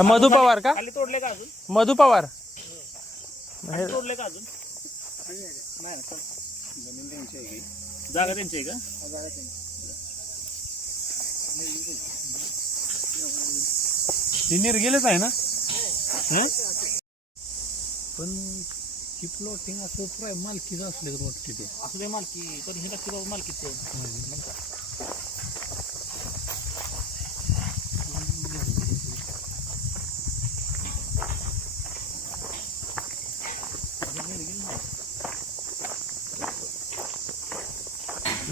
मधु पवार का? खाली तोडले का अजून? मधु पवार तोडले का अजून? नाही ना, जमीन त्यांची आहे. जागा त्यांची आहे का? निर्गेलच आहे ना. पण ही प्लॉटिंग असं प्राय मालकीचं असले तर वाटते ते असू दे मालकी, पण हे नक्की बाबा मालकीच आहे.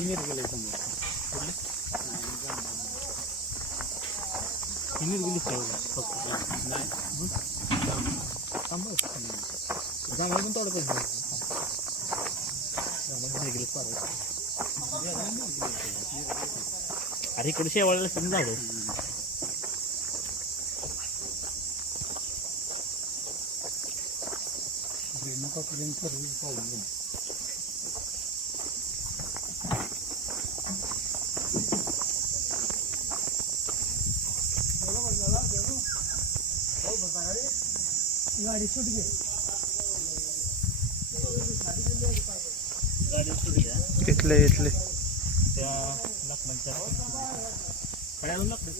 निर्गेल समोर निर्गेलीच जांभळ पण थोडं कसं निर्गेल पार. अरे इकडे शेवाळ्याला समजा झालं. रेणुकापर्यंत सर्विस पाहून गाडी सुटली. गाडी सुटली आहे. इथले त्या लाकडांच्या काय अजून लागतं?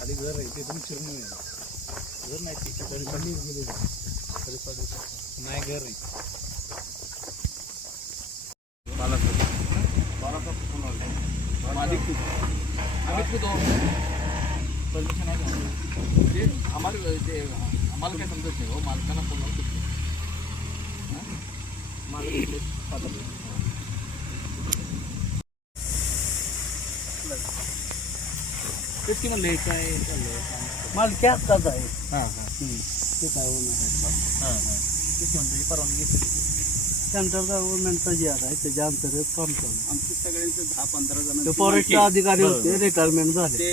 खाली घर आहे ते तुम्ही चिरून घर नाही ते तरी कमी गेले तरी नाही घर आहे. परमिशन आहे का? ते आम्हाला काय समजत नाही हो. मालकांना फोन लावतो तेच की म्हणले काय चाललंय. मालकी आत्ताच आहे. हां हां ते काय होणार हां हां तेच म्हणतो परवानगी घेतली. सेंट्रल गव्हर्नमेंटचा जे आहे त्याच्या अंतर्गत काम चालू. आमचे सगळ्यांचे 10-15 जण ते फॉरेस्टचे अधिकारी होते, रिटायरमेंट झाले. ते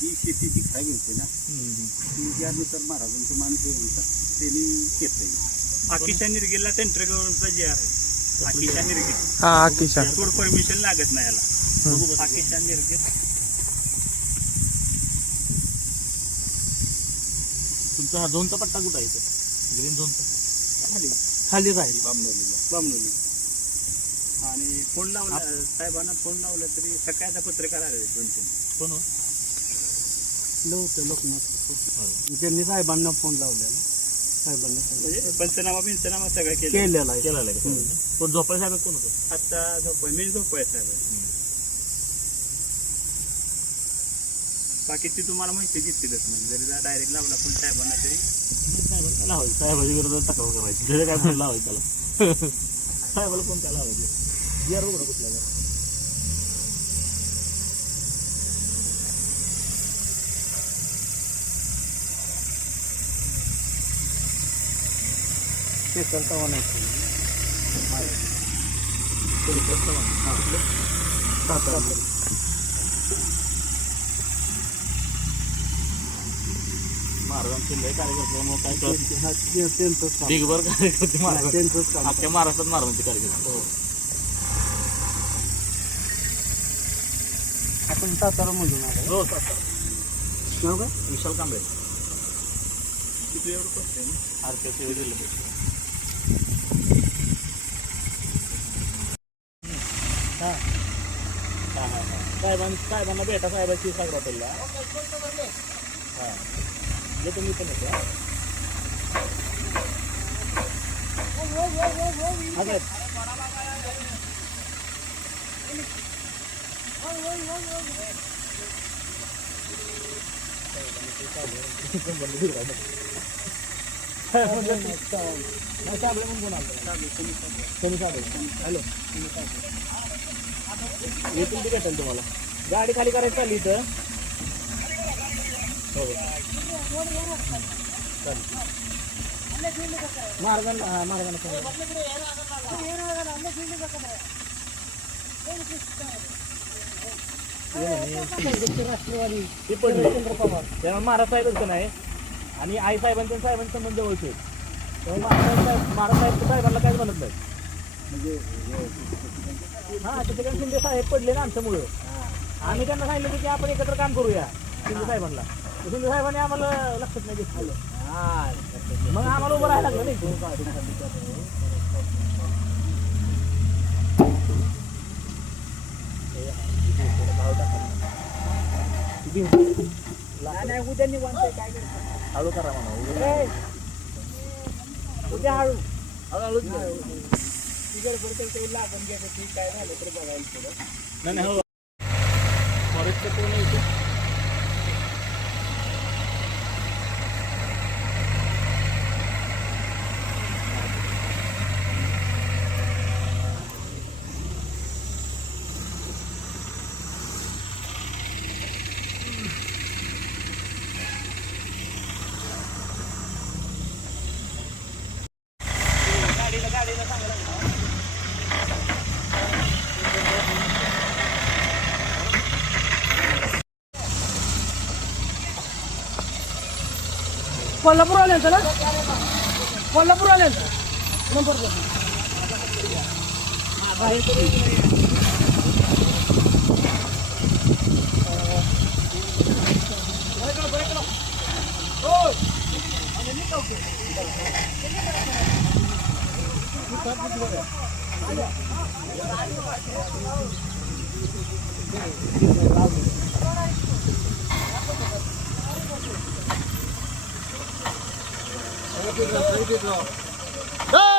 ही शेतीची खाई होते ना, ती त्यानुसार महाराजांचे माणूस त्यांनी घेतले. आकीच्या निर्गेला सेंट्रल गव्हर्नमेंटचा जे आहे आकीच्या निर्गे हा आकीच्या थोडं परमिशन लागत नाही याला. आकीच्या निर्गे तुमचा हा झोनचा पट्टा कुठं आहे इथं? ग्रीन झोनचा खाली राहील बामणोली. आणि फोन लावला साहेबांना फोन लावला तरी सकाळचा पत्रकार आले 2-3. कोण हो? नव्हतं लोकमत. त्यांनी साहेबांना फोन लावलेला. साहेबांना म्हणजे पंचनामा सगळं केलेला आहे. केलेला आहे. कोण झोपाळे साहेब कोण होतं? आता झोपाळे मी झोपाळे साहेब. बाकीची तुम्हाला माहिती घेतलीच म्हणजे जरी डायरेक्ट लावला पण साहेबांना तरी साहेबांना लावायचं. साहेबाच्या विरोधात तक्रार करायची. जरी काय फोन लावायचं त्याला. साहेबाला फोन काय लावायचे? या रोग कुठल्या ते करता नाही. महाराजांचे लय कार्यकर्ते मग काय त्यांचंच काम. दिगभर कार्यकर्ते महाराज त्यांचंच काम. अख्ख्या महाराष्ट्रात महाराजांचे कार्यकर्ते. आपण सातारामधून आलो. हो सातारा. नाव काय? विशाल कांबळे. किती एवढं कसं आहे ना आरपीएफ दिलं. हां हां हां हां साहेबांना भेटा साहेबांची सागरा पडला. हां जे तुम्ही पण येतो. हां हॅलो येथून ते भेटेल तुम्हाला. गाडी खाली करायची चालली इथं. हो राष्ट्रवादी ते पडले तेव्हा महाराज साहेब नाही आणि आई साहेबांच्या संबंध जवळचे महाराज साहेबांना काहीच म्हणत नाही म्हणजे हा त्याच्याकडे शिंदे साहेब पडले ना आमच्यामुळं आम्ही त्यांना सांगितलं की आपण एकत्र काम करूया शिंदे साहेबांना शिंदे साहेबांनी आम्हाला लक्षात नाही घेतलं मग आम्हाला उभं राहायला लागलं नाही उद्या निवांत काय करायचं हळू करा म्हणा उद्या हळू हळूहळू गडबड करते लागून घ्या काय झालं तर बघायला पुढं नाही हो फॉरेस्टचं कोण आहे इथे कोल्हापूर आले ना कोल्हापूर आले नंबर जय